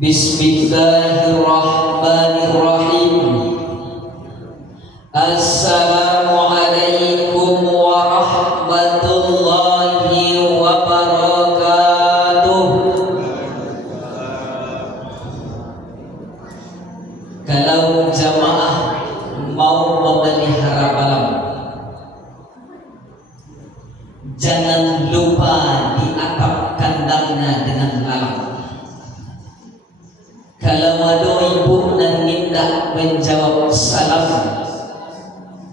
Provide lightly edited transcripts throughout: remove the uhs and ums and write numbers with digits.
Bismillahirrahmanirrahim. Assalamualaikum warahmatullahi wabarakatuh. Kalau jamaah mau memelihara malam, jangan lupa di atap kandangnya dengan lalang. Kalau ada ibu dan tidak menjawab salam,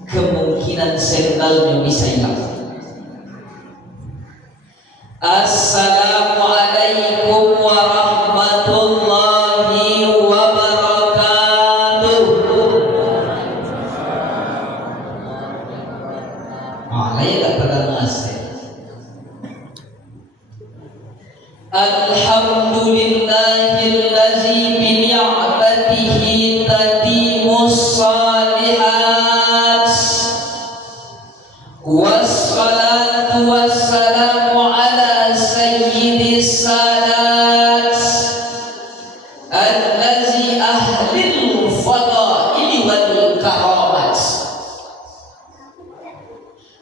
kemungkinan sendalnya bisa hilang. Assalamualaikum warahmatullahi wabarakatuh. Alaikum warahmatullahi. Alhamdulillahillazi bi ni'matihi tatimus shalihat. Wassalatu wassalamu ala sayyidis sadat allazi ahlil fadaili wal karamat.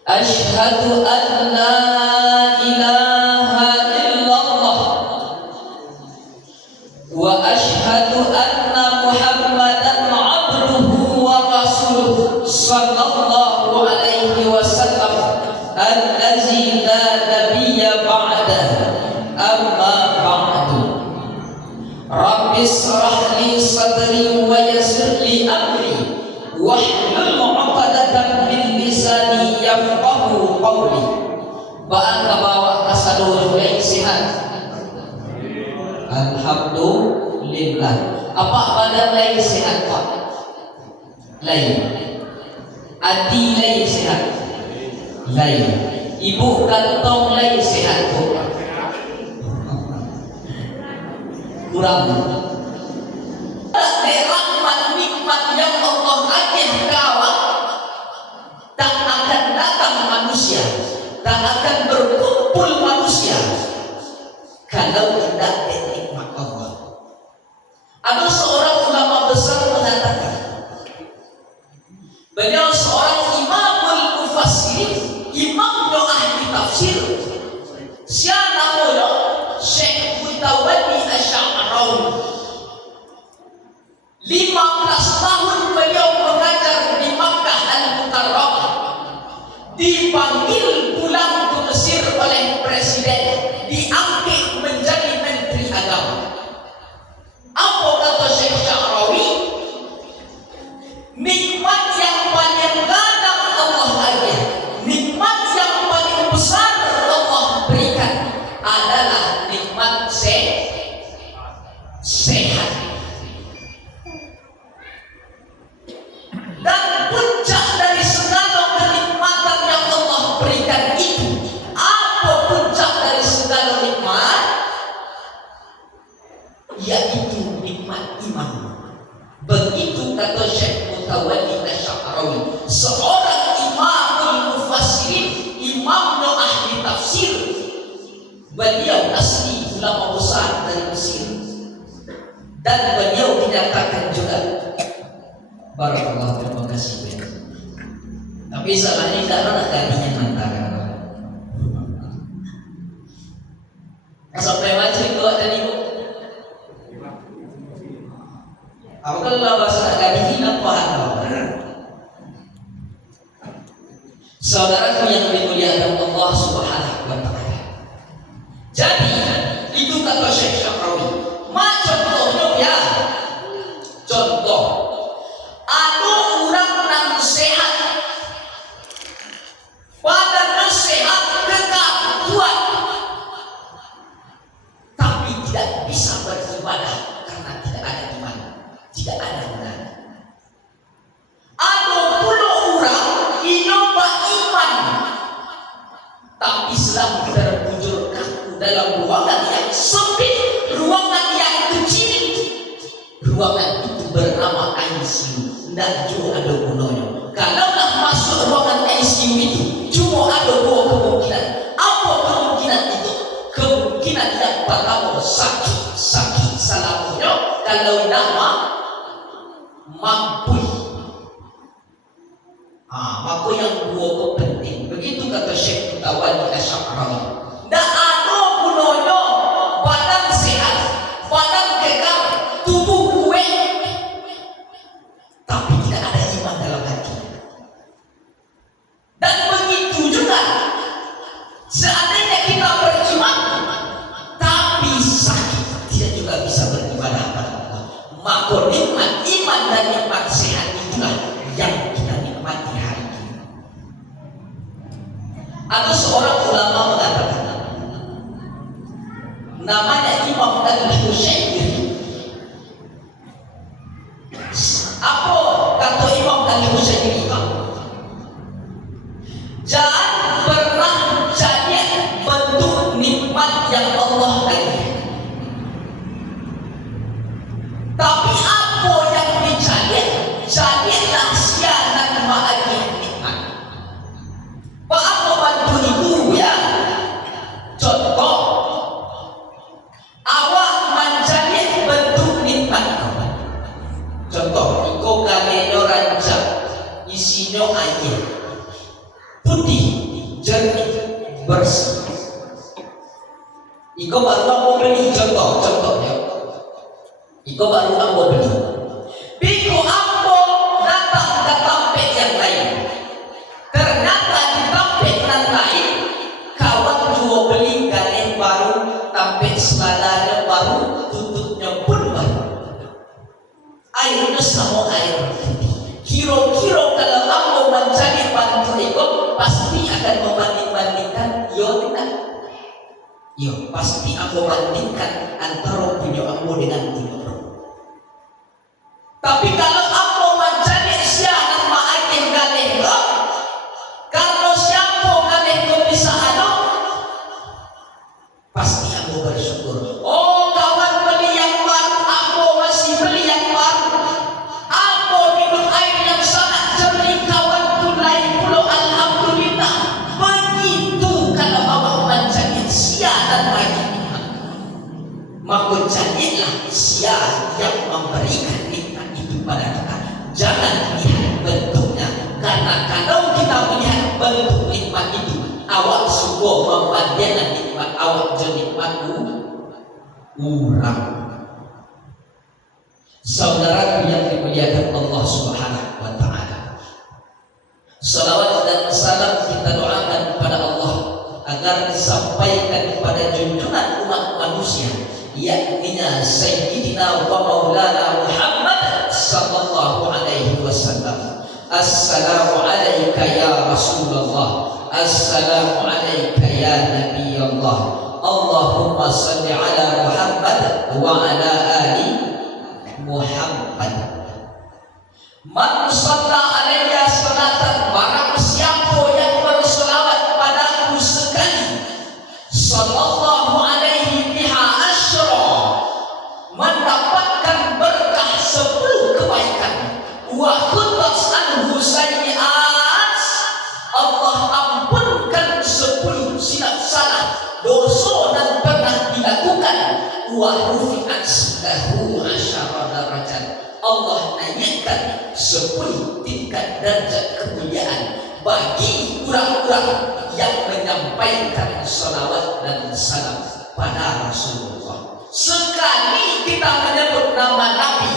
Asyhadu an la ilaha illallah wa asyhadu anna Muhammadan abduhu wa rasuluh sallallahu alaihi wasallam allazi la nabiyya ba'dahu amma ba'du. Rabbi israh li sadri wa yassir li amri wahlul 'uqdatam min lisani yafqahu qawli. Ba'an kabawa kasaluruh yang sihat. Alhamdulillah. Apa badan lain sihat Pak? Lain. Hati lain sihat. Lain. Ibu kantong lain sihat Bu. Kurang. Rahmat nikmat yang Allah ajar kawan, tak akan datang manusia, tak akan berkumpul manusia kalau tidak nikmat Allah. Ada seorang ulama besar mengatakan, beliau seorang imamul mufassirin, imam ahli tafsir. Siapa namanya? Syekh Mutawalli Asy'arawi. 15 tahun beliau mengajar di Makkah Al-Mukarramah. Dipanggil pulang ke Mesir oleh presiden, diangkat menjadi menteri agama. Apa kata Syekh Sya'rawi? Nikmat yang paling gadang Allah ajar, nikmat yang paling besar Allah berikan adalah nikmat sehat. Dan puncak dari segala kenikmatan yang Allah berikan itu, apa puncak dari segala nikmat? Yaitu nikmat iman. Begitu kata Syekh Mutawalli Asy'arawi, seorang imamul mufassirin, imamnya ahli tafsir. Beliau asli ulama besar dari Mesir, dan beliau dinyatakan juga, barakallahu, terima kasih. Tapi salahnya tidak ada gajinya antara. Sampai macam itu tadi Bu. Aku kalau bahasa gaji hilang paham. Saudaraku yang dimuliakan Allah Subhanahu wa taala. Jadi itu kata Syekh Sya'rawi. Contohnya ya. Contoh, ada orang yang sehat, badannya sehat, tegak, kuat, tapi tidak bisa beribadah karena tidak ada iman, tidak ada iman. Ada pula orang nyoba iman, tapi sedang terbujur kaku dalam ruangan yang sempit, ruangan yang kecil, ruangan itu bernama ICU. Ndak juga ada gunanya. Kalau nak masuk ruangan ICU itu cuma ada dua kemungkinan. Apa kemungkinan itu? Kemungkinan yang pertama sakit salamunya. Kalau tidak mampu. Maka yang dua itu penting. Begitu kata Syekh Mutawalli Asy'ari. Tidak ada gunanya badan sehat, badan kekal, tubuh kuat, tapi tidak ada iman dalam hati. Dan begitu juga seandainya kita beriman tapi sakit, tidak juga bisa beribadah pada Allah. Maka nikmat iman dan nikmat sehat itulah yang kita nikmati hari ini. Ada seorang ulama mengatakan, namanya Imam Al-Husaini. Apa kata Imam Al-Husaini? Jangan pernah jadi bentuk nikmat yang Allah beri. Tapi apa yang dicari, jadilah siaran bahagia nikmat. Apa bantu itu ya? Contoh, awak menjadi bentuk nikmat. Contoh, iko galeno rancak, isinya air putih, jernih, bersih. Iko baru mau beli, contohnya. Iko baru mau beli. Biko ambo datang ke tempat yang lain. Ternyata di tempat yang lain kawan jual beli galeng baru, tempat seladanya baru, tutupnya pun baru. Airnya sama air putih. Kira-kira kalau ambo mencari bantu Iko pasti akan membanding-bandingkan, yo tidak? Yo pasti aku bandingkan antara punya ambo dengan punya bro. Tapi kalau ambo mencari siapa maakin galeng, kalau siapa galeng bisa ada, pasti ambo bersyukur. Oh kawan beli yang baru, ambo masih beli yang baru. Ambo minum air yang sangat jernih, kawan tulai pulau alhamdulillah. Begitu kalau awak mencari siapa dan maakin, maka jadilah siapa yang memberikan nikmat itu pada kita. Jangan lihat bentuknya, karena kalau kita melihat bentuk nikmat itu, awak semua membandingkan nikmat awak dengan nikmat orang. Saudara yang dimuliakan Allah Subhanahu wa taala, salawat dan salam kita doakan kepada Allah agar disampaikan kepada junjungan umat manusia, yakni Sayyidina wa Maulana Muhammad sallallahu alaihi wasallam. Assalamu alayka ya Rasulullah, assalamu alayka ya Nabi Allah. Allahumma salli ala Muhammad wa ala ali Muhammad. Man shalla alayya salatan, barang siapa yang berselawat padaku sekali, sallallahu alaihi biha asyra, mendapatkan berkah 10 kebaikan. Wa khutbas anhu sayyi'at, Allah ampunkan 10 silap salah, dosa dan pernah dilakukan. Wa rufi'at lahu 10 darajat, Allah naikkan 10 tingkat derajat kemuliaan bagi orang-orang yang menyampaikan salawat dan salam pada Rasulullah. Sekali kita menyebut nama Nabi,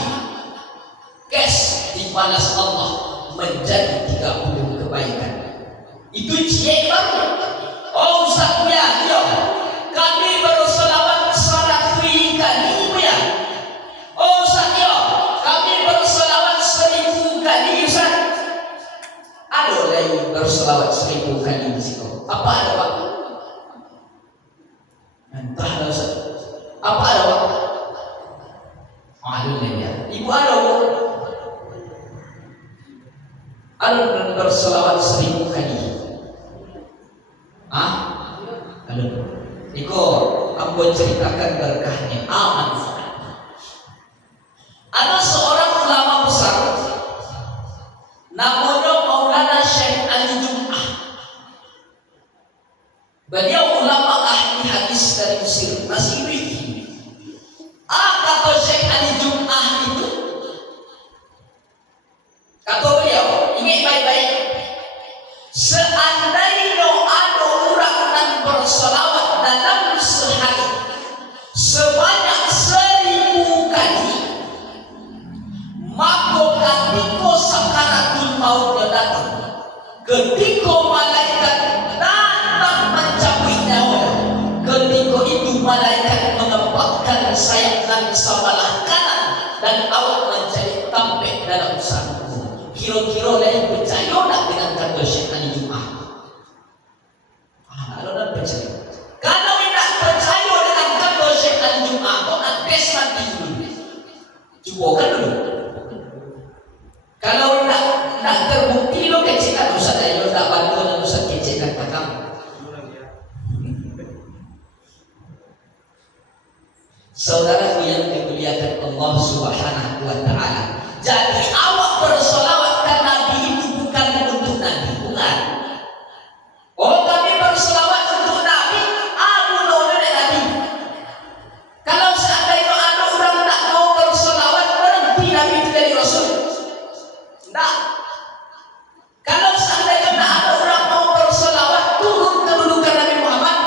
dibalas Allah menjadi 30 kebaikan. Itu cie baru. Oh Ustaz ya, kami berselawat 100 kali ya. Oh Ustaz ya, kami berselawat 1000 kali Ustaz. Ada lagi berselawat 1000 kali di situ. Apa ada Pak? Entahlah Ustaz. Apa ada Pak? Ada ya. Ibu ada Pak? Ada berselawat 1000 kali. Ada. Iko, aku ceritakan berkahnya. Aman. Ada seorang ulama besar namanya Maulana Syekh Ali Jum'ah. Beliau ulama ahli hadis dari Mesir, masih hidup. Kata Syekh Ali Jum'ah itu, kata beliau, ingat baik-baik, seandainya ada orang yang berselawat dalam sehari sebanyak 1000 kali, maka ketika sakaratul maut datang, ketika malaikat datang mencabut nyawa, ketika itu malaikat mengepakkan sayap dan sebelah kanan dan awak menjadi tampek dalam sana. Kira-kira lain percaya tak dengan kata Syekh Ali Jum'ah? Kalau tak percaya, kalau tidak percaya dengan kata Syekh Ali Jum'ah, kau nak tes nanti dulu. Cuba kan dulu. Kalau tidak terbukti, lo kecilkan Ustaz dari lo tak bantu dan Ustaz kecilkan kamu. Saudara yang dimuliakan Allah Subhanahu wa Ta'ala, jadi awak bersolawat ke Nabi itu bukan untuk Nabi, bukan. Oh, kami bersolawat untuk Nabi, aku nolak Nabi. Kalau seandainya ada orang tak mau bersolawat, berhenti Nabi itu dari Rasul. Tidak. Kalau seandainya tak ada orang mau bersolawat, turun kedudukan Nabi Muhammad.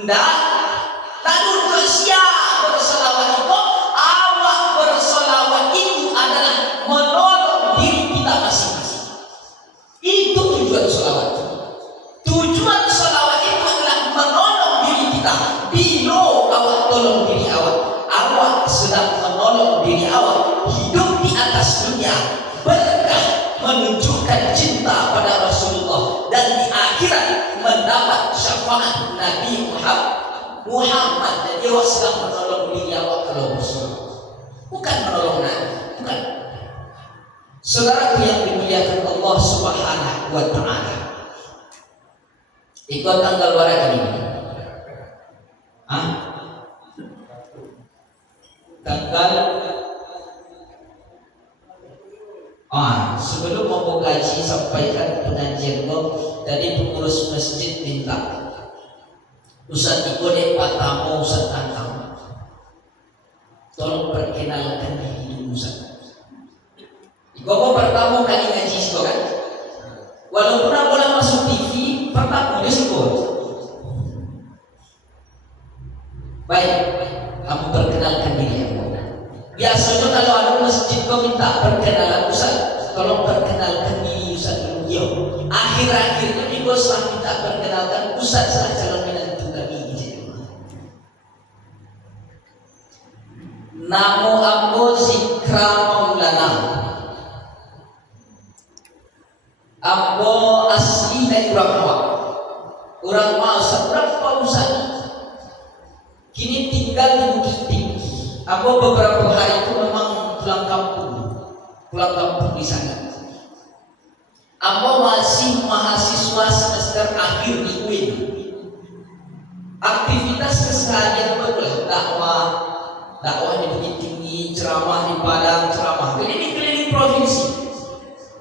Tidak. Lalu siapa bersolawat itu? Awak bersolawat itu adalah menolong diri kita masing-masing. Itu tujuan solawat. Tujuan solawat itu adalah menolong diri kita. Bila awak tolong diri awak, awak sedang menolong diri awak hidup di atas dunia berkah, menunjukkan cinta pada Rasulullah, dan di akhirat mendapat syafaat Nabi Muhammad. Dan awak sedang menolong diri awak kalau bersolawat, bukan menolong Nabi, bukan. Saudara yang dimuliakan Allah Subhanahu wa Ta'ala, ikut tanggal berapa ini? Tanggal sebelum mau gaji sampaikan pengajian kau dari pengurus masjid minta Ustaz Iko dek patamu Ustaz Tantang, tolong perkenalkan diri Ustaz. Iko mau pertama kali ngaji Iko kan, walaupun aku boleh masuk TV pertama dia Iko. Baik, kamu perkenalkan diri aku. Biasanya kalau ada masjid kau minta perkenalan Ustaz, tolong perkenalkan diri Ustaz dulu. Yo, akhir-akhirnya Iko setelah minta perkenalkan Ustaz salah calon menantu kami. Namo ambo Zikra Maulana. Ambo asli dari orang Ustaz, berapa Ustaz? Kini tinggal di Bukit Tinggi. Ambo beberapa hari itu memang pulang kampung di sana. Ambo masih mahasiswa semester akhir di UIN. Aktivitas keseharian berulah dakwah di Bukit Tinggi, ceramah di Padang, ceramah keliling-keliling provinsi.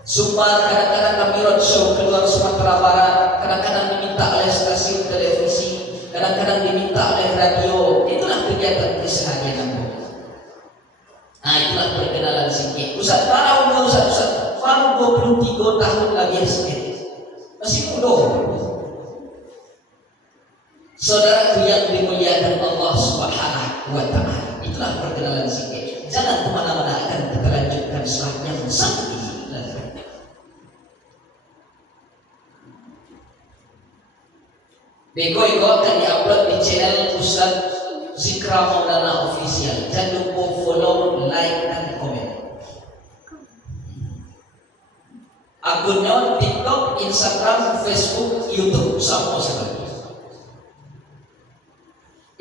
Sumbar kadang-kadang kami roadshow keluar Sumatera Barat, kadang-kadang diminta oleh stasiun televisi, kadang-kadang diminta oleh radio. Itulah kegiatan keseharian kami. Nah, itulah perkenalan sedikit. Ustaz baru umur Ustaz baru 23 tahun lagi sedikit, masih muda. Saudaraku yang dimuliakan Allah Subhanahu wa Ta'ala, itulah perkenalan sedikit. Jangan kemana-mana, akan kita lanjutkan setelah yang sangat ini. Beko akan diupload di channel Ustaz Zikra Maulana Official. Jangan lupa follow, like, dan komen. Akunnya TikTok, Instagram, Facebook, YouTube, sama sekali.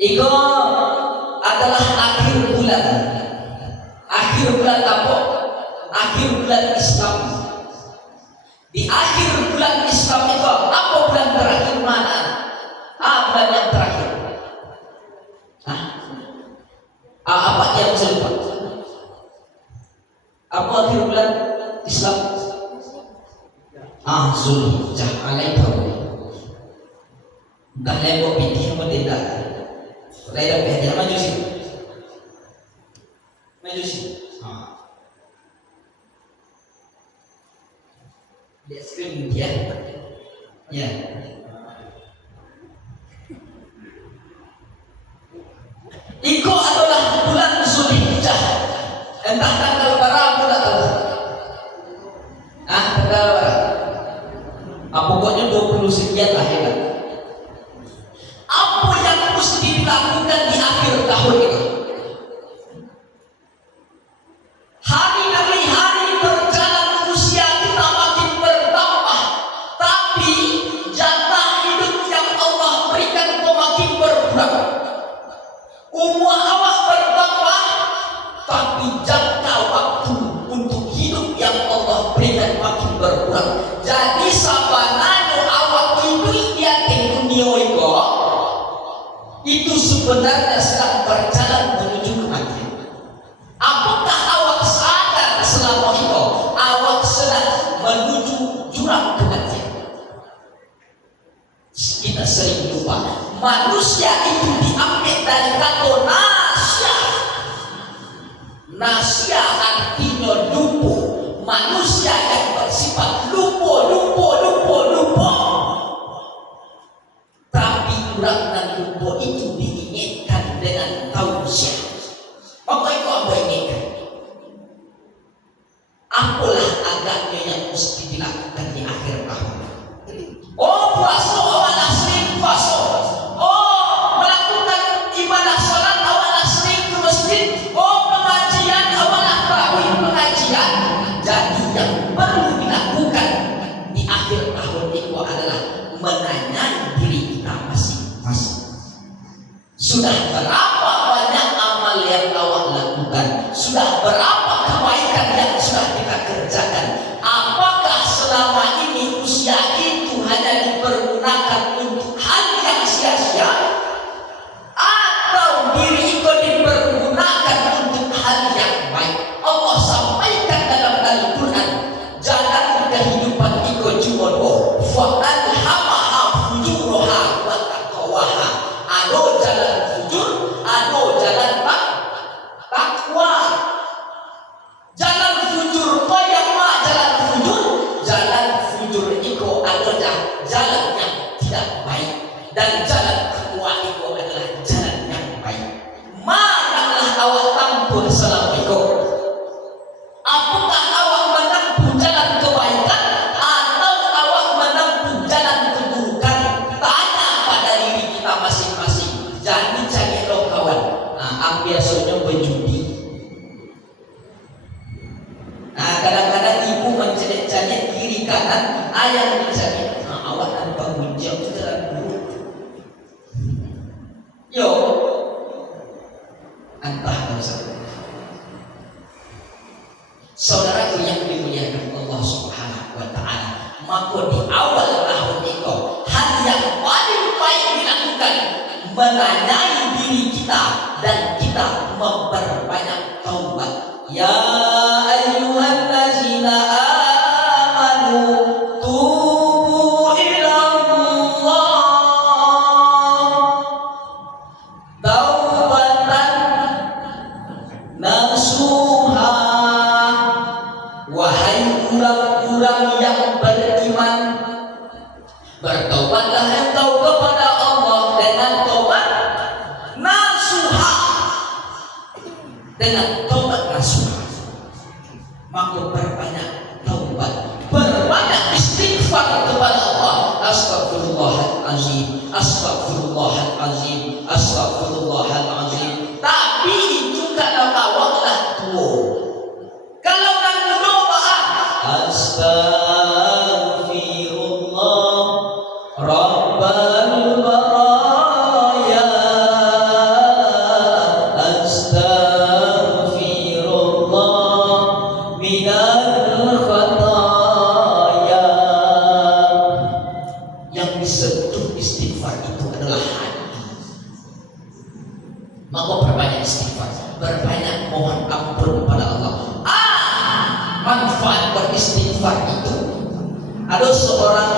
Itu adalah akhir bulan. Akhir bulan apa? Akhir bulan Islam. Di akhir bulan Islam itu apa bulan terakhir mana? Bulan yang terakhir. Apa yang saya lupa? Apa akhir bulan Islam? Zulhijjah alaikum. Dah lewat pitih mo tidak. Lain dah maju sih. Maju sih. Dia screen dia. Ya. Iko adalah bulan Zulhijjah. Entah tanggal berapa tak tahu. Tanggal berapa? Pokoknya 20 sekian lah ya kan. Apa yang mesti dilakukan di akhir tahun ini? Hari demi hari berjalan, usia kita makin bertambah, tapi jatah hidup yang Allah berikan itu makin berkurang. Umur awak bertambah, tapi jangka waktu untuk hidup yang Allah berikan makin berkurang. Jadi sabananya awak itu yang dunia itu sebenarnya sedang berjalan menuju kematian. Apakah awak sadar selama itu awak sedang menuju jurang kematian? Kita sering lupa manusia itu diambil dari kata nasya. Nasya artinya lupa. Manusia yang bersifat lupa. Tapi kurang dan lupa itu diingatkan dengan tausiah. Apa itu apa ingatkan? Apalah agaknya yang mesti dilakukan di akhir tahun? Puasa, awalah sering puasa. Melakukan ibadah salat, awalah sering ke masjid. Pengajian, awalah terawih pengajian. Jadi yang perlu dilakukan di akhir tahun itu adalah menanyai diri kita masing-masing. Sudah berapa banyak amal yang awak lakukan? Sudah berapa kebaikan yang sudah kita kerjakan? Apakah selama ini usia itu hanya dipergunakan untuk hal yang sia-sia? Atau diri itu dipergunakan untuk hal yang baik? Allah sampaikan dalam Al-Quran, jalan kehidupan itu cuma dua. Fa'alhamaha fujuraha wa taqwaha. Ada jalan fujur, ada jalan takwa. Jalan fujur qayama, jalan fujur itu adalah jalan yang tidak baik, dan jalan takwa itu adalah jalan yang baik. Manalah awak tampil selama itu? Apakah awak menempuh jalan kebaikan atau awak menempuh jalan keburukan? Tanya pada diri kita masing-masing. Jadi cari lo kawan. Biasanya berjudi. Kadang-kadang ibu mencari kiri kanan, ayah mencari. Awak tanpa hujah itu jalan buruk. Yo, entah saudara. Saudaraku yang dimuliakan Allah Subhanahu wa Ta'ala, maka di awal tahun itu hal yang paling baik dilakukan menanyai diri kita dan kita memperbanyak taubat. Ya ayyuhallazina amanu tubu ila Allah taubatan nasuha. Wahai orang-orang yang beriman, bertaubatlah engkau kepada Allah dengan taubat nasuha. Dengan taubat nasuha, maka berbanyak taubat, berbanyak istighfar kepada Allah. Astagfirullahalazim, astagfirullahalazim, astagfirullahalazim. Tapi itu kalau awaklah tua. Kalau nak berdoa, astagfirullah rabbal baraya, astagfirullah minal khataya. Yang disentuh istighfar itu adalah hati. Maka berbanyak istighfar, berbanyak mohon ampun kepada Allah. manfaat beristighfar itu. Ada seorang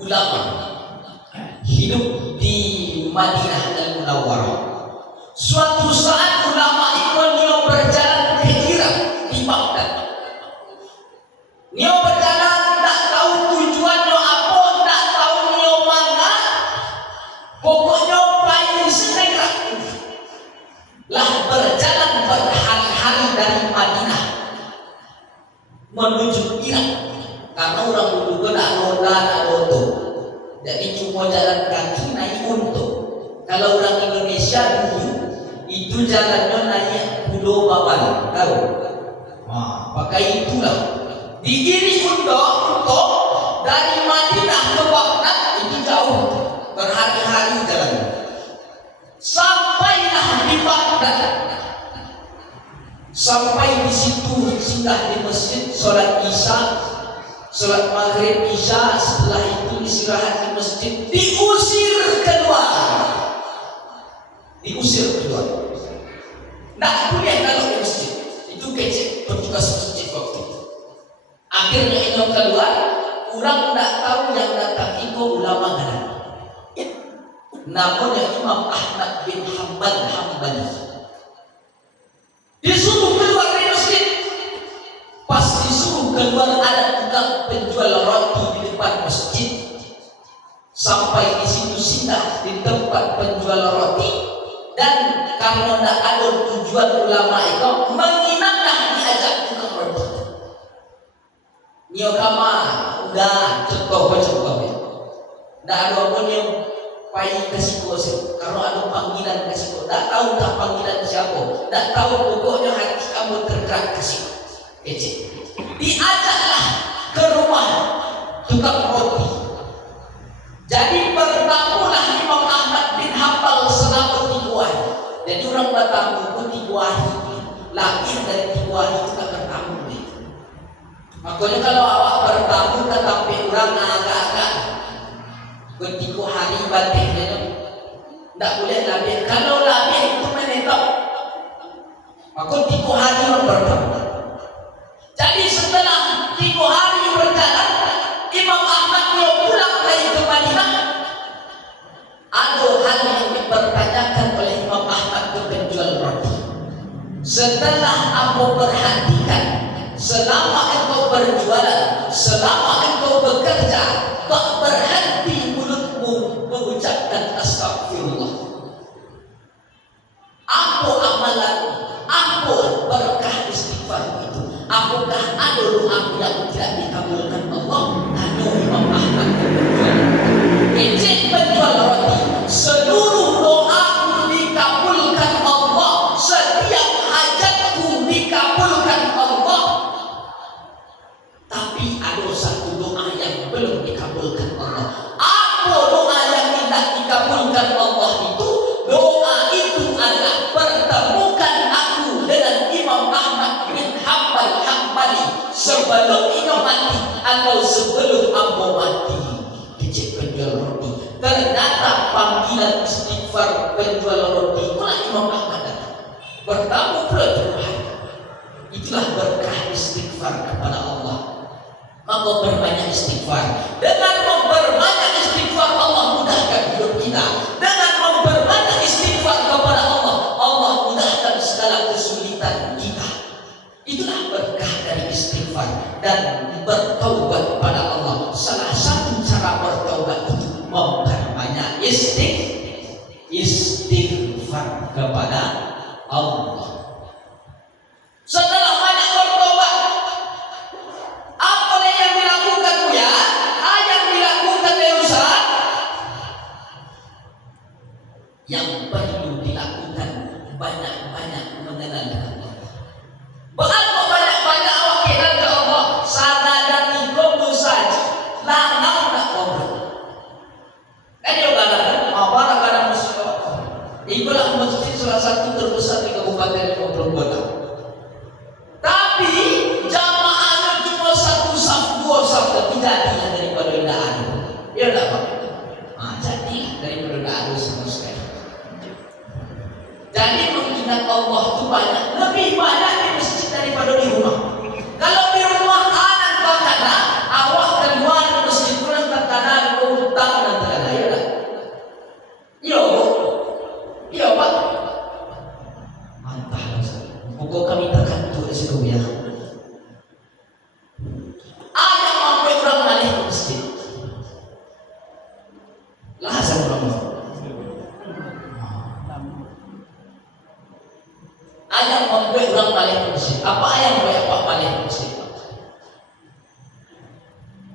ulama hidup di Madinah Al-Munawwarah. Suatu saat ulama itu dia berjalan ke Irak di Baghdad. Dia berjalan tak tahu tujuannya apa, tak tahu dia mana. Pokoknya paling senegak lah berjalan berhari-hari dari Madinah menuju Irak. Karena orang dulu kan tak ada unta, jadi cuma jalan kaki naik unta. Kalau orang Indonesia dulu itu jalannya naik Pulau Babal, tahu? Pakai itulah. Diiring unta dari Madinah ke Baghdad itu jauh, berhari-hari jalan. Sampailah di Baghdad. Sampai di situ singgah di masjid, sholat Isya, sholat maghrib Isya. Setelah itu istirahat di masjid, diusir keluar. Tidak boleh kalau di masjid. Itu kecil petugas masjid waktu itu. Akhirnya ini keluar, orang tidak tahu yang datang itu ulama mana. Namanya Imam Ahmad bin Hanbali. Disuruh keluar dari masjid. Pas disuruh keluar ada tukang penjual roti di depan masjid. Sampai di situ singgah di tempat penjual roti, dan karena tidak ada tujuan ulama itu menginaplah diajak tukang roti. Nio kama udah contoh. Tidak ada pun yang payah kasih kau, kalau ada panggilan kasih kau, tak tahu tak panggilan siapa, tak tahu pokoknya hati kamu tergerak kasih kecil. Diajaklah ke rumah tukang roti. Jadi bertamulah Imam Ahmad bin Hanbal selama 3 hari. Jadi orang bertamu itu 3 hari, lahir dari 3 hari itu tak bertamu. Makanya kalau awak bertamu tetapi orang agak-agak bertiga hari batik, tidak boleh labih. Kalau labih itu menetap, maka 3 hari orang bertamu. Jadi setelah 3 hari berjalan, Imam Ahmad dia pulang dari ke Madinah. Ada hal yang dipertanyakan oleh Imam Ahmad ke penjual roti. Setelah aku perhatikan, selama engkau berjualan, selama engkau bekerja, tak berhenti mulutmu mengucapkan astagfirullah. Apa amalan, apa berkah istighfar itu? Apakah ada doa yang tidak dikabulkan Allah? Tanya Imam Ahmad. Ejek penjual roti, seluruh doaku dikabulkan Allah, setiap hajatku dikabulkan Allah. Tapi ada satu doa yang belum dikabulkan Allah. Apa doa yang tidak dikabulkan Allah itu? Doa itu adalah pertemukan aku dengan Imam Ahmad bin Hanbali sebelum Imam mati atau sebelum Ambo mati. Kecil penjual roti. Ternyata panggilan istighfar penjual roti itulah Imam Ahmad datang. Bertamu pula Tuhan. Itulah berkah istighfar kepada Allah. Maka berbanyak istighfar. Dengan memperbanyak istighfar Allah mudahkan hidup kita. Dengan memperbanyak istighfar kepada Allah, Allah mudahkan segala kesulitan kita. Itulah berkah dari istighfar dan bertaubat kepada Allah. Salah satu cara bertaubat itu memperbanyak istighfar kepada Allah. Setelah banyak bertobat, apa yang dilakukan ya? Yang dilakukan ya Ustaz? Yang perlu dilakukan banyak-banyak mengenal Allah. Berapa banyak-banyak awak kenal ke Allah? Sadadani gomu saja, lanang tak ngobrol. Kan dia katakan, apa kadang muslim? Itulah masjid salah satu terbesar di Kabupaten Bogor Kota. Tapi jamaahnya cuma 1 saf, 2 saf, tidak dia daripada tidak ada. Ya tak apa. Jadi daripada tidak ada sama sekali. Jadi mengingat Allah itu banyak, lebih banyak di masjid daripada daripada di rumah. Kalau di rumah anak terkena, awak keluar mesti kurang terkena utang dan terkena, ya tak? Yo, yo pak. Mantap lah. Pokok kami takkan tu situ ya. Ada mampu orang malih masjid. Lah saya orang. Ayam membuat orang malih masjid. Apa ayam buat apa malih masjid?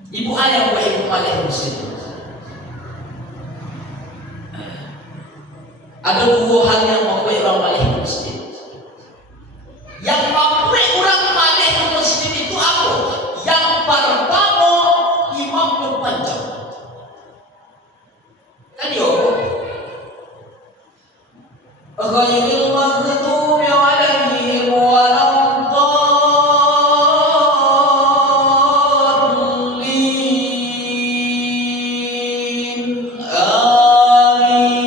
Ibu ayam buat ibu malih masjid. Ada dua hal yang membuat orang malih masjid. Yang membuat orang malih masjid itu apa? Yang pertama imam berpanjang. Kan yo. Ghairil maghdubi alaihim waladdallin. Amin.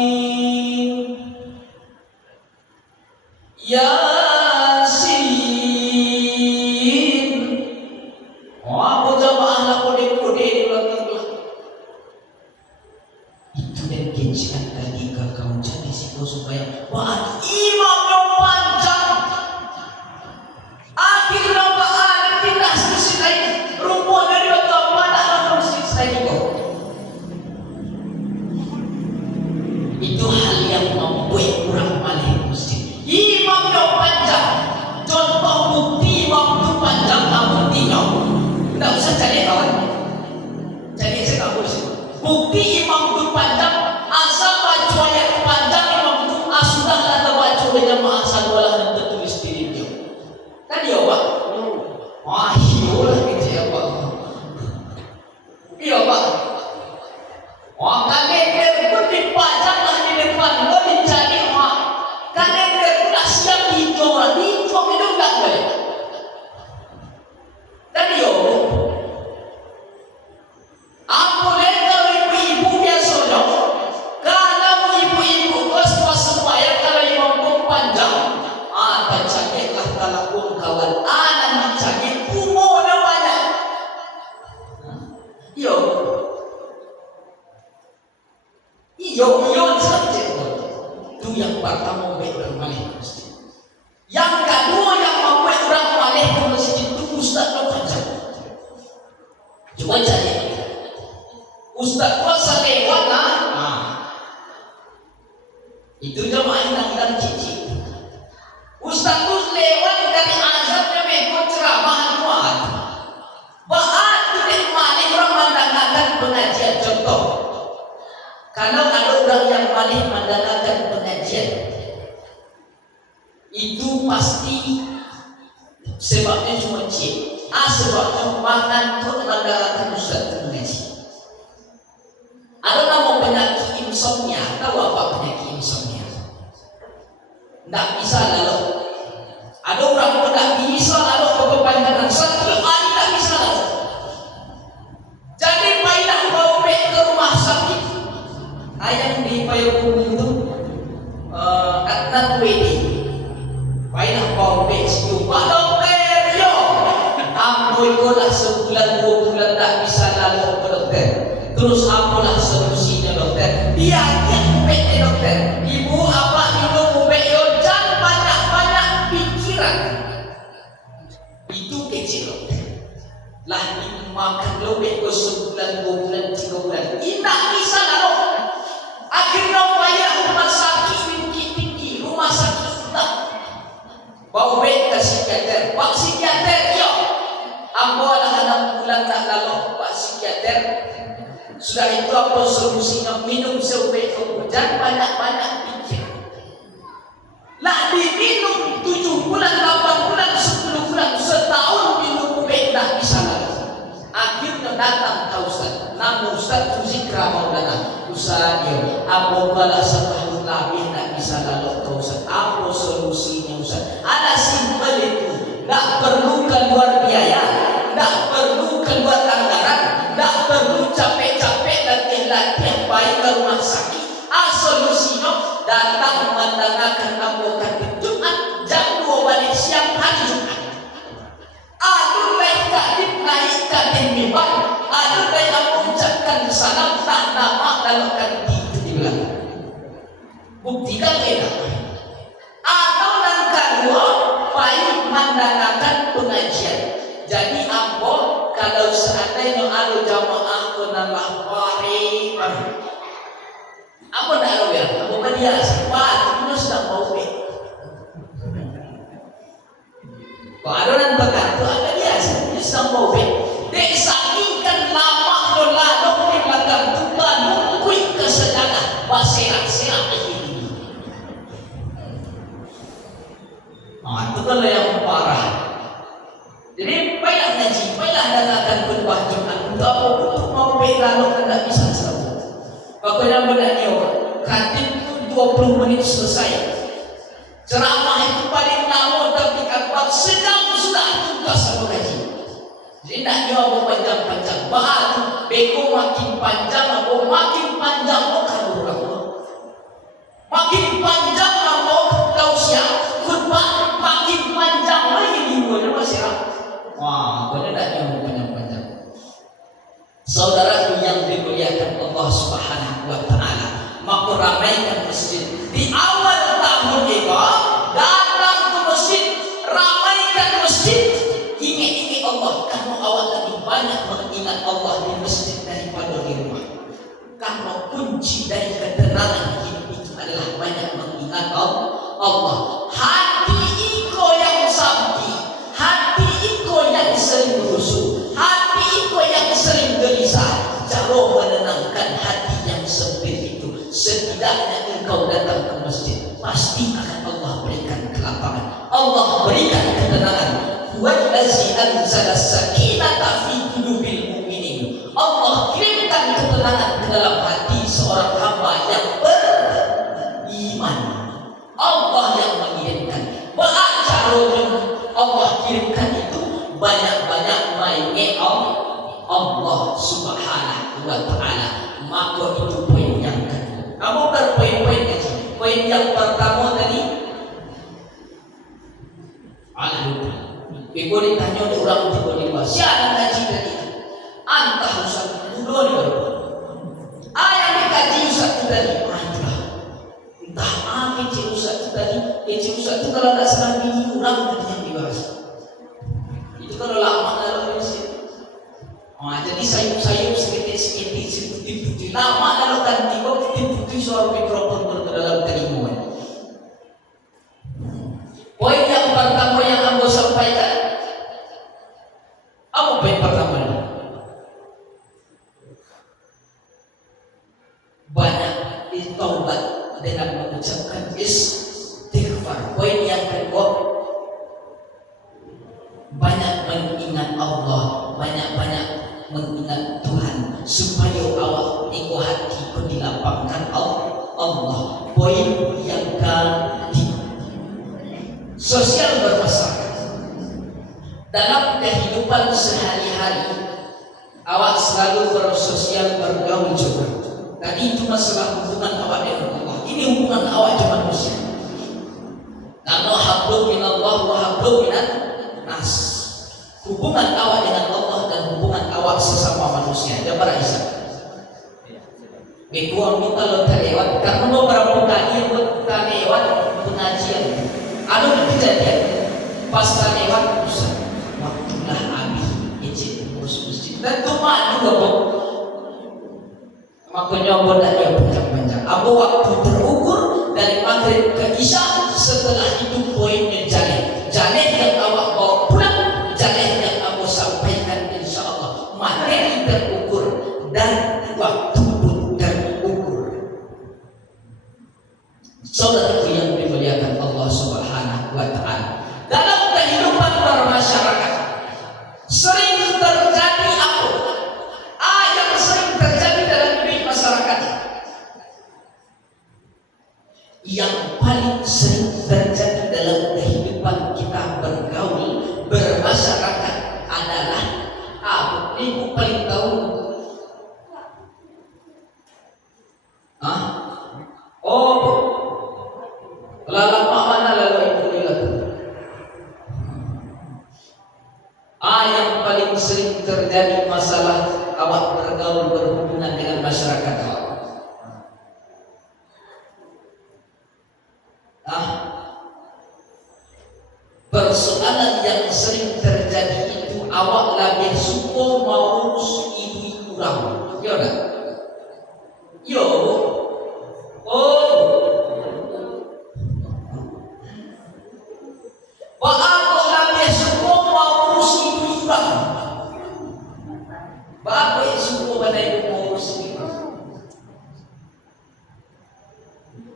Yasin. Apa jamaah nak kode-kode di belakang tu? Itu dan kejian tadi kau jadi siapa supaya wah imam yang panjang. Akhirnya ada tidak selesai rumput dari belakang mana harus selesai itu. Itu hal yang membuat orang malih masjid. Imam yang panjang. Contoh bukti imam itu panjang, buktinya. Tidak usah cari kawan. Cari saya tak boleh. Bukti imam itu panjang. Asal baca ayat panjang imam itu sudah ada baca dengan ma'asal walah dan tertulis di video. Kan ya pak? Wah iya lah gitu ya pak. Iya pak. Wah kalender pun dipajang lah di depan. Oh dicari mak. Kalender pun dah siap hijau lah. Hijau itu enggak boleh. Tadi yo. Aku lihat kalau ibu-ibu biasanya. Kalau ibu-ibu kos supaya kalau imam pun panjang. Cakiklah talakun kawan. Anak dicakik umurnya banyak. Yo. Iyo saja. Itu yang pertama membuat orang malih masjid. Yang kedua yang membuat orang malih masjid itu ustaz kaca. Coba cari. Ustaz kuasa lewat nah. Itu jamaah yang cici. Ustaz tu lewat dari azabnya mengikut ceramah kuat. Baat tidak malih orang mendengarkan pengajian contoh. Kalau ada orang yang malih mendengarkan pengajian, itu pasti sebabnya cuma cik. Sebabnya mengantuk mendengarkan ustaz mengaji. Ada nama penyakit insomnia. Tahu apa penyakit insomnia? Tidak bisa lalu. Ada orang pun tidak bisa lalu kepanjangan satu hari tidak bisa lalu. Jadi pindah bawa ke rumah sakit. Ayam di Payakumbuh itu Adnan Wedi. Pindah bawa siu. Pak dokter yo. Ambo ikolah sebulan 2 bulan tidak bisa lalu ke dokter. Terus apalah solusinya dokter? Dia ubek dokter. Ibu apa minum ubek yo? Jangan banyak-banyak pikiran. Itu kecil dokter. Lah makan lobek ke sebulan 2 bulan 3 bulan. Tidak bisa lalu. Akhirnya bayar rumah sakit tinggi tinggi. Rumah sakit tak. Bawa ubek ke psikiater. Pak psikiater yo. Ambo lah 6 bulan tak lalu pak psikiater. Sudah itu apa solusinya? Minum seubek kemudian banyak-banyak pikir. Lah diminum 7 bulan, 8 bulan, 10 bulan, setahun minum ubek tak bisa lagi. Akhirnya datang ke Ustaz. Nama Ustaz tu zikra maulana. Ustaz yo, apa bala setahun lebih tak bisa lalu ke Ustaz. Apa solusinya Ustaz? Ada simpel itu. Tak perlu keluar biaya, tak perlu keluar anggaran, tak perlu capek-capek latih baik ke rumah sakit. Solusinya datang mendengarkan amukan Jumat jam 2 balik siang hari Jumat. salam tak nama lalu kan itu di belakang. Buktikan enak. Atau yang kedua, baik mandanakan pengajian. Jadi ambo kalau seandainya ada jamaah kenal pare, apa nak lo ya? Apa dia? Wah, itu sudah mau be. Kalau ada orang berkata apa dia? Itu sudah mau be. Dek sakinkan lama lo lalu di belakang tuan nungguin kesedana berserak-serak ini. Itu kalau yang parah. Jadi baiklah ngaji, baiklah datangkan khutbah Jumat. Untuk apa? Untuk mau be lalu tidak bisa selalu. Pokoknya benarnya khatib itu 20 menit selesai. Ceramah itu paling lama tapi apa sedang sudah tuntas sama gaji. Jadi nak jawab panjang-panjang. Bahan beko makin panjang, aku makin panjang bukan orang. Makin panjang aku tausiah khutbah makin panjang lagi dibuatnya masih ram. Wah, benar nak jawab panjang-panjang. Saudara yang dimuliakan Allah Subhanahu wa taala, maka ramaikan masjid. Di awal tahun ini datang ke masjid, ramaikan masjid. Ingat-ingat Allah, kamu awak lebih banyak mengingat Allah di masjid daripada di rumah. Karena kunci dari ketenangan hidup itu adalah banyak mengingat Allah. Hati iko yang sakti, hati iko yang sering rusuh, hati iko yang sering gelisah. Jauh menenangkan hati yang sempit itu. Setidaknya engkau datang ke masjid, pasti akan Allah berikan kelapangan, Allah berikan ketenangan. Wallazi anzala sakinata fi qulubil mu'minin. Allah kirimkan ketenangan ke dalam hati seorang hamba yang beriman. Allah yang mengirimkan. Ba'acarun Allah kirimkan itu banyak-banyak mainnya Allah Subhanahu wa taala. Maka itu poin yang kedua. Kamu berpoin-poin aja. Poin yang pertama tadi Bego ditanya oleh orang tiba-tiba, siapa ngaji tadi? Antah Ustaz muda ni baru. Ayah dikaji Ustaz tu tadi, itulah. Entah apa kecil Ustaz tu tadi. Kecil Ustaz tu kalau tak salah bini orang tadi yang dibahas. Itu kalau lama dalam Malaysia. Jadi sayup-sayup seketik-seketik seputih-putih. Lama kalau kan tiba putih-putih suara mikrofon ke dalam telinga. Poin yang pertama yang aku sampaikan, apa poin pertama ini? Banyak bertaubat dengan mengucapkan istighfar. Poin yang kedua, banyak mengingat Allah, banyak-banyak mengingat Tuhan supaya awak ego hati pun dilapangkan Allah. Poin yang ketiga, sosial bermasyarakat. Dalam kehidupan sehari-hari awak selalu bersosial, bergaul juga. Tadi itu masalah hubungan awak dengan Allah. Ini hubungan awak dengan manusia. Namo hablum minallah wa hablum minan nas. Hubungan awak dengan Allah dan hubungan awak sesama manusia. Ada para hisab. Bekuang kita lo terlewat karena beberapa kali kita lewat pengajian. Ada kejadian pas lewat Ustaz, waktulah habis izin urus masjid dan cuma juga bang. Makanya bodanya panjang-panjang. Apa waktu terukur dari maghrib ke isya, setelah itu poinnya jalan yang awak bawa pulang, jalan yang aku sampaikan insya Allah materi terukur dan waktu pun terukur. Saudaraku yang dimuliakan Allah Subhanahu wa taala, dalam kehidupan bermasyarakat sering terjadi apa? Yang sering terjadi dalam hidup masyarakat, yang paling sering terjadi dalam kehidupan kita bergaul bermasyarakat adalah apa? Ibu paling tahu? Lama mana lalu ibu lihat? Yang paling sering terjadi masalah awak bergaul berhubungan berhubungan dengan masyarakat awak. Persoalan yang sering terjadi itu awak lebih suka mau ibu kurang. Ya tak? Yo. Oh. Wah, awak lebih suka mau ibu kurang. Bapak suka pada ibu mau ibu.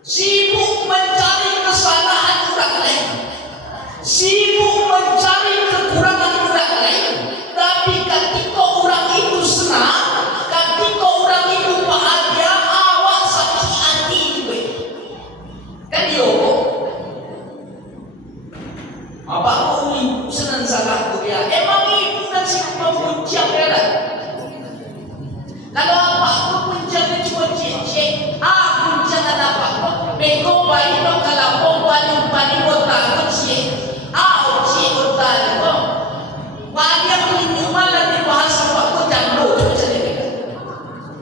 Sibuk mencari kesalahan orang lain. Sibuk mencari kekurangan orang lain. Tapi ketika orang itu senang, ketika orang itu bahagia, awak sakit hati juga. Kan dia apa kau ibu senang salah tu ya? Emang ibu dan si pemuncak ya lah. Kalau apa kau puncaknya cuma cek, puncakan apa? Beko bayi no kalau paling botak cek.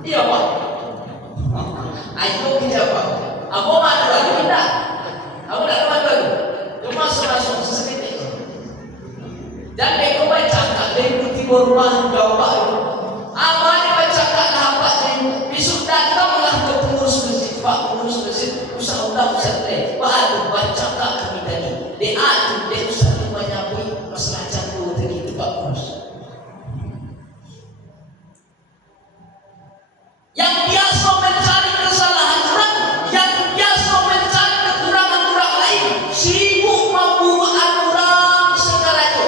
Iya Pak. Ayo kita Pak. Aku madu lagi tidak. Aku tidak madu lagi. Cuma langsung sesekali. Dan mereka baca tak dari timur rumah Jawa itu. Amani baca tak nampak jadi. Besok datanglah ke pengurus masjid. Pak pengurus masjid usah teh. Pak aduh baca tak kami tadi. Dia usah banyak masalah campur tadi itu Pak pengurus. Yang biasa mencari kesalahan orang, yang biasa mencari kekurangan orang lain, sibuk memburu orang segala itu.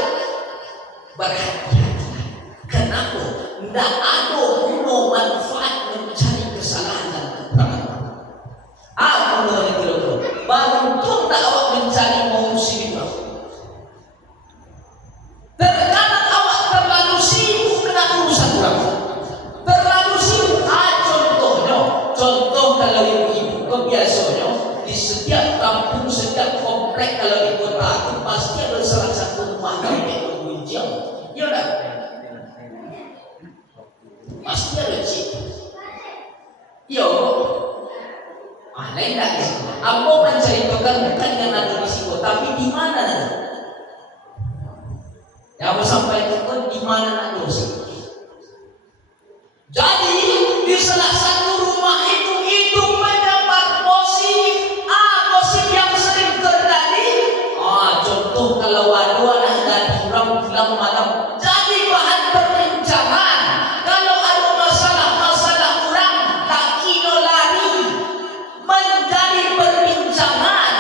Berhati-hati. Kenapa? Tidak ada guna manfaat mencari kesalahan dan kekurangan. Aku mengenai kira-kira. Bantu tak awak mencari musibah. Terkadang awak terlalu sibuk dengan urusan orang. Terlalu sibuk. Contoh kalau ibu-ibu biasanya di setiap kampung, setiap komplek kalau di kota itu pasti ada salah satu rumah yang bergunjang. Ya tak? Pasti ada sih. Ya. Lain tak sih. Aku menceritakan bukan yang ada di situ, tapi di mana ada? Yang aku sampaikan di mana ada sih. Jadi di salah satu rumah itu mendapat gosip yang sering terjadi. Contoh kalau ada anak dari orang pulang malam jadi bahan perbincangan. Kalau ada masalah orang laki no lari menjadi perbincangan.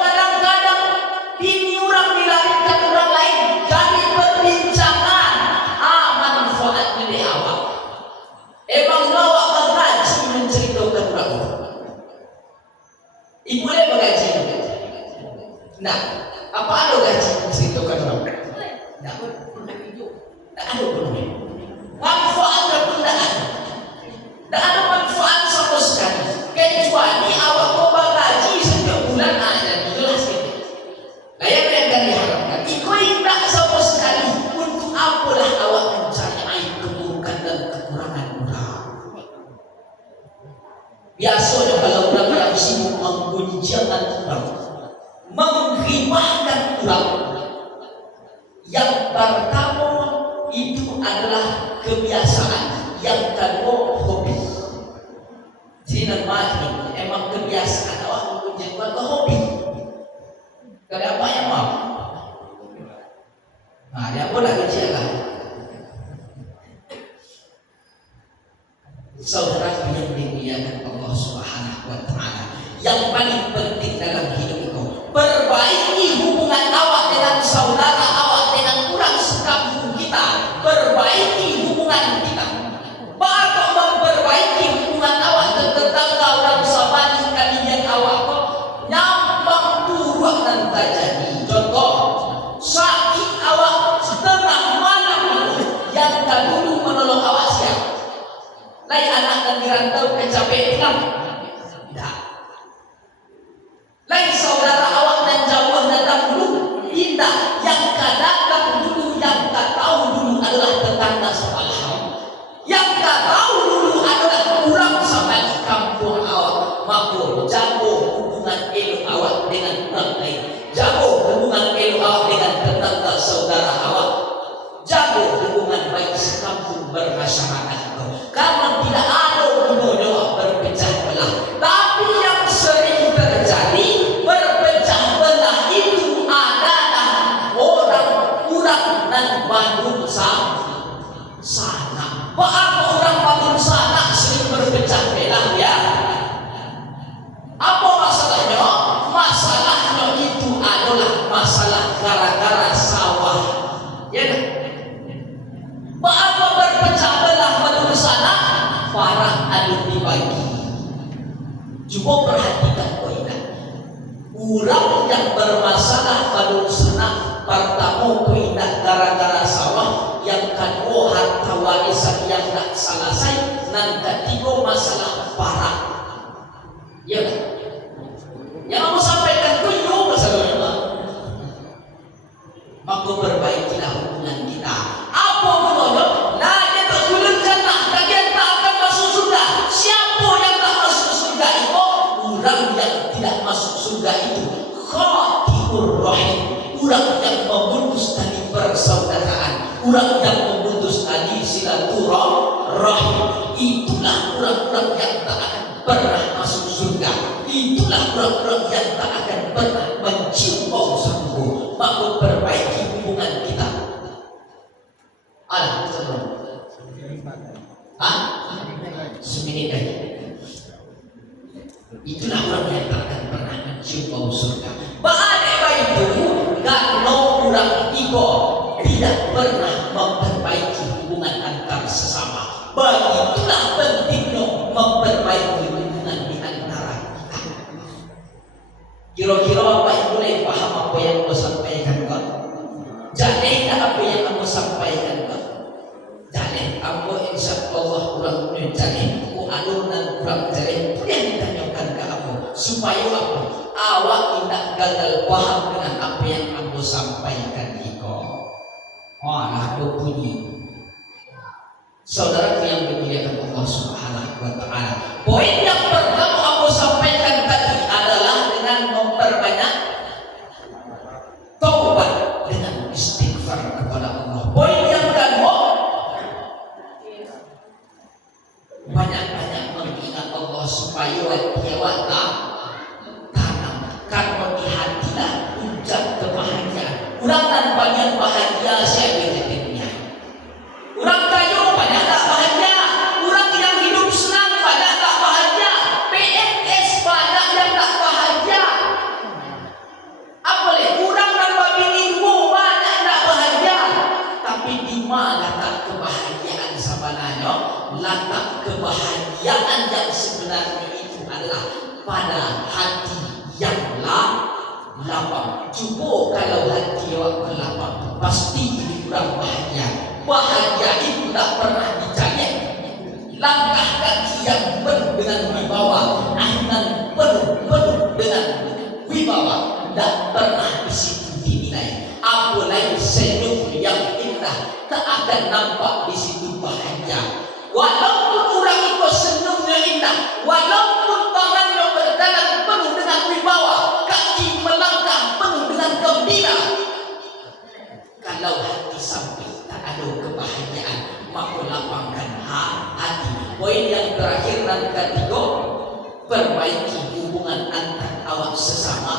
Kadang-kadang bini orang dilarikan orang lain jadi perbincangan. Manfaatnya di awak. Emang awak bergaji menceritakan orang. Ibu boleh bergaji? Nah, apa ada gaji menceritakan orang? Tidak ada pun. Manfaatnya pun tidak ada. Tidak ada manfaat sama sekali. Kecuali awak mau bergaji setiap bulan ada jelas gitu. Yang akan diharapkan. Itu tidak sama sekali. Untuk apalah awak mencari aib keburukan dan kekurangan orang. Biasanya kalau orang yang sibuk mengguncangkan orang, menghibahkan orang, yang pertama itu adalah kebiasaan, yang kedua hobi. Jadi namanya emang kebiasaan awak mengguncangkan ke hobi. Kenapa ya mak? Dia pun nak kerjakan. Saudara yang dimuliakan Allah Subhanahu wa Ta'ala, yang paling penting dalam hidup itu perbaiki hubungan awak dengan saudara awak, dengan orang sekampung kita. Perbaiki hubungan kita. Baru memperbaiki hubungan awak dengan tetangga orang sabani kalian awak kok nyampang buruk dan terjadi. Contoh, sakit awak setengah malam itu, yang dulu menolong awak siap. Lain anak dan dirantau kecapean tidak. Lain saudara awak dan jauh datang dulu tidak. Yang datang dulu, yang tak tahu dulu adalah tetangga sebelah. Yang tak tahu dulu Urang yang bermasalah pada sana pertama pindah gara-gara sawah, yang kedua harta warisan yang tak selesai, dan ketiga masalah parah. Ya kan? Yang aku sampaikan itu itu masalahnya. Maka perbaikilah hubungan kita. Apa gunanya? Nah, kita gulungkanlah kalian tak akan masuk surga. Siapa yang tak masuk surga itu? Orang yang tidak masuk surga itu khati'ur rahim, orang yang memutus tali persaudaraan, orang yang memutus tali silaturahim. Itulah orang-orang yang tak akan pernah masuk surga. Itulah orang-orang yang tak akan pernah mencium bau surga. Maka perbaiki hubungan kita. Alhamdulillah. Semenit lagi. Itulah orang yang tak akan pernah mencium bau surga. Bagaimana itu kalau orang ego tidak pernah memperbaiki hubungan antar sesama? Begitulah pentingnya memperbaiki hubungan di antara kita. Kira-kira apa yang boleh paham apa yang aku sampaikan, Pak? Jadi apa yang aku sampaikan, Pak? Jadi aku insya Allah kurang menjadi ku alunan kurang jadi yang ditanyakan ke aku supaya aku awak tidak gagal paham dengan apa yang aku sampaikan iko. Nah, aku bunyi. Saudara yang dimuliakan Allah Subhanahu wa taala. Poin yang pertama aku sampaikan tadi adalah dengan memperbanyak taubat dengan istighfar kepada Allah. Poin yang kedua, banyak-banyak mengingat Allah supaya dia tanam karena di hatilah puncak kebahagiaan. Orang tanpa yang bahagia siapa yang orang kaya banyak tak bahagia, orang yang hidup senang banyak tak bahagia, PNS banyak yang tak bahagia. Apa leh? Orang tanpa binimu banyak tak bahagia. Tapi di mana letak kebahagiaan sebenarnya? Letak kebahagiaan yang sebenarnya itu adalah pada hati yang lapang. Cuba kalau hati awak lapang, pasti kurang bahagia. Bahagia itu tak pernah dicari. Langkah kaki yang penuh dengan wibawa, angan penuh dengan wibawa, tak pernah di situ dinilai. Apalagi senyum yang indah tak akan nampak di situ bahagia. Walaupun orang itu senyumnya indah, walaupun tangannya berjalan penuh dengan wibawa, kaki melangkah penuh dengan gembira, kalau hati sampai tak ada kebahagiaan, maka lapangkan hati. Poin yang terakhir dan ketiga, perbaiki hubungan antar awak sesama.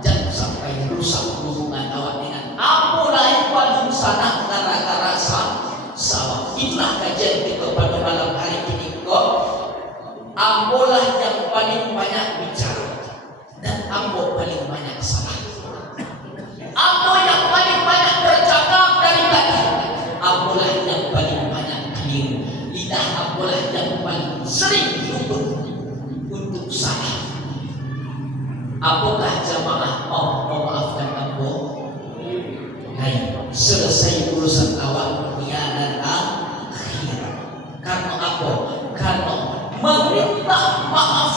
Jangan sampai rusak hubungan awak dengan apalah yang paling sana gara-gara sawah. Itulah kajian kita pada malam hari ini kok. Apalah yang paling banyak bicara dan apa paling banyak salah. Apa yang paling banyak bercakap dari tadi, apalah yang paling banyak keliru. Lidah apalah yang paling sering luput untuk salah. Apakah jamaah mau memaafkan aku? Hai, selesai urusan awak dunia dan akhirat. Karena apa? Karena meminta maaf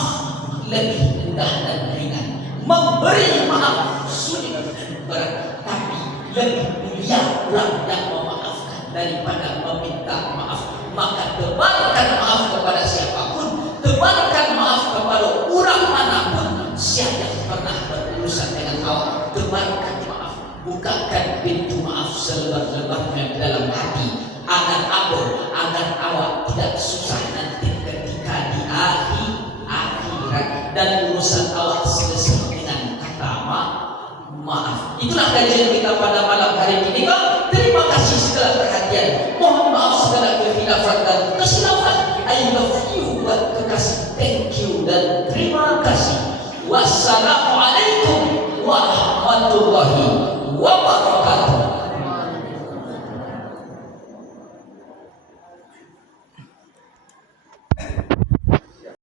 lebih mudah dan ringan. Memberi maaf sulit dan berat, tapi lebih mulia orang yang memaafkan daripada meminta maaf. Maka tebarkan maaf kepada siapapun, tebarkan maaf kepada orang manapun. Siapa yang pernah berurusan dengan awak, tebarkan maaf. Bukakan pintu maaf selebar-lebarnya dalam hati. Agar apa? Agar awak tidak susah nanti ketika di akhirat dan urusan awak selesai dengan kata maaf. Itulah kajian kita pada malam hari ini. Terima kasih segala perhatian. Mohon maaf segala kekhilafan dan kesilafan. I love you buat kekasih. Thank you dan terima kasih. Wassalamualaikum warahmatullahi wabarakatuh.